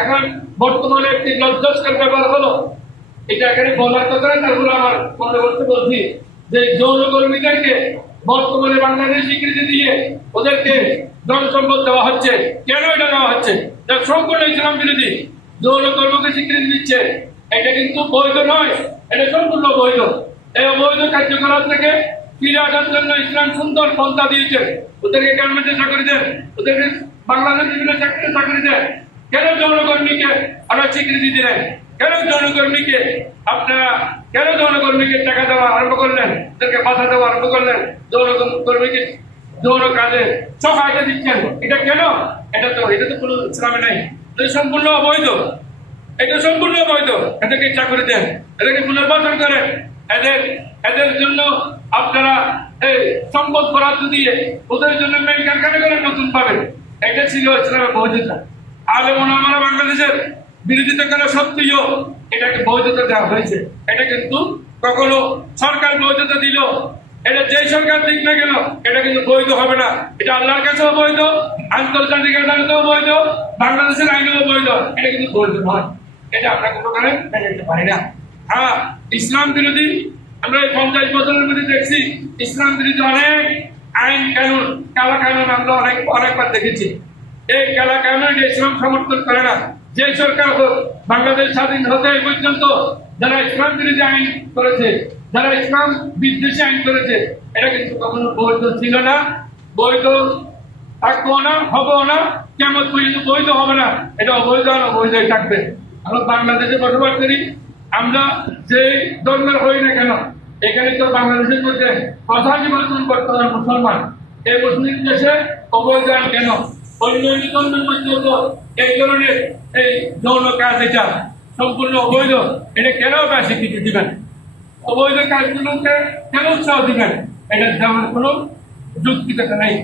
এখন বর্তমানে একটি লজ্জাস্কর ব্যাপার হলো। এটা এখানে বলার কথা তারপরে আমার মনে করতে বলছি যে যৌন কর্মীদেরকে বর্তমানে বাংলাদেশ স্বীকৃতি দিয়ে ওদেরকে জনসম্পদ দেওয়া হচ্ছে। কেন এটা দেওয়া হচ্ছে? এটা সম্পূর্ণ ইসলাম বিরোধী। যৌন কর্মকে স্বীকৃতি দিচ্ছে। এটা কিন্তু বৈধ নয়। এটা সম্পূর্ণ বৈধ। এই অবৈধ কার্যকলাপ থেকে ফিরে আসার জন্য ইসলাম সুন্দর পন্থা দিয়েছে। ওদেরকে গার্মেন্টে চাকরি দেন? ওদেরকে বাংলাদেশ বিভিন্ন চাকরিতে চাকরি দেন। কেন যৌনকর্মীকে আপনারা স্বীকৃতি দিলেন? কেন যৌনকর্মীকে আপনারা কেন যৌনকর্মীকে টাকা দেওয়া আরম্ভ করলেন? তাদেরকে বাধা দেওয়া আরম্ভ করলেন? যৌনকর্মীকে যৌন কাজে সহায়তা দিচ্ছেন। এটা কেন? এটা তো এটা তো কোনো ইসলামে নাই। সম্পূর্ণ অবৈধ। এটা সম্পূর্ণ অবৈধ। এদেরকে চাকরি দেন। এদেরকে পুনর্বাসন করেন। এদের এদের জন্য আপনারা এই সম্পদ বরাদ্দ দিয়ে ওদের জন্য মেন কারখানা করেন নতুন পাবেন। এটা ছিল ইসলামের বৈধতা। আলে আমরা বাংলাদেশের বিরোধিতা করা সত্ত্বেও এটাকে বৈধতা দেওয়া হয়েছে। এটা কিন্তু কখনো সরকার বৈধতা দিল। এটা যেই সরকার দিক না কেন, এটা কিন্তু বৈধ হবে না। এটা আল্লাহর কাছেও বৈধ, আন্তর্জাতিক আদালতেও বৈধ, বাংলাদেশের আইনেও বৈধ। এটা কিন্তু বৈধ নয়। এটা আমরা কোনো কারণে মেনে নিতে পারি না। হ্যাঁ ইসলাম বিরোধী, আমরা এই পঞ্চাশ বছরের মধ্যে দেখছি, ইসলাম বিরোধী অনেক আইন কানুন কালা কানুন আমরা অনেক অনেকবার দেখেছি। এই কালা কানুন ইসলাম সমর্থন করে না, যে সরকার হোক, বাংলাদেশ স্বাধীন হতে পর্যন্ত যারা ইসলাম বিরোধী আইন করেছে, যারা ইসলাম বিদ্বেষী আইন করেছে, এটা কিন্তু কখনো বৈধ ছিল না। বৈধ থাকব না, হব না, কেমন পর্যন্ত বৈধ হবে না, এটা অবৈধ আর অবৈধই থাকবে। আমরা বাংলাদেশে বসবাস করি, আমরা যে ধর্মের হই না কেন, এখানে তো বাংলাদেশের মধ্যে কথা নির্বাচন করতে হবে মুসলমান। এই মুসলিম দেশে অবৈধ কেন? অন্য এই সম্পূর্ণ অবৈধ। এটা কেন বা স্বীকৃতি দিবেন? অবৈধ কাজগুলোকে কেন উৎসাহ দিবেন? এটা যেমন কোনো যুক্তিকতা নেই।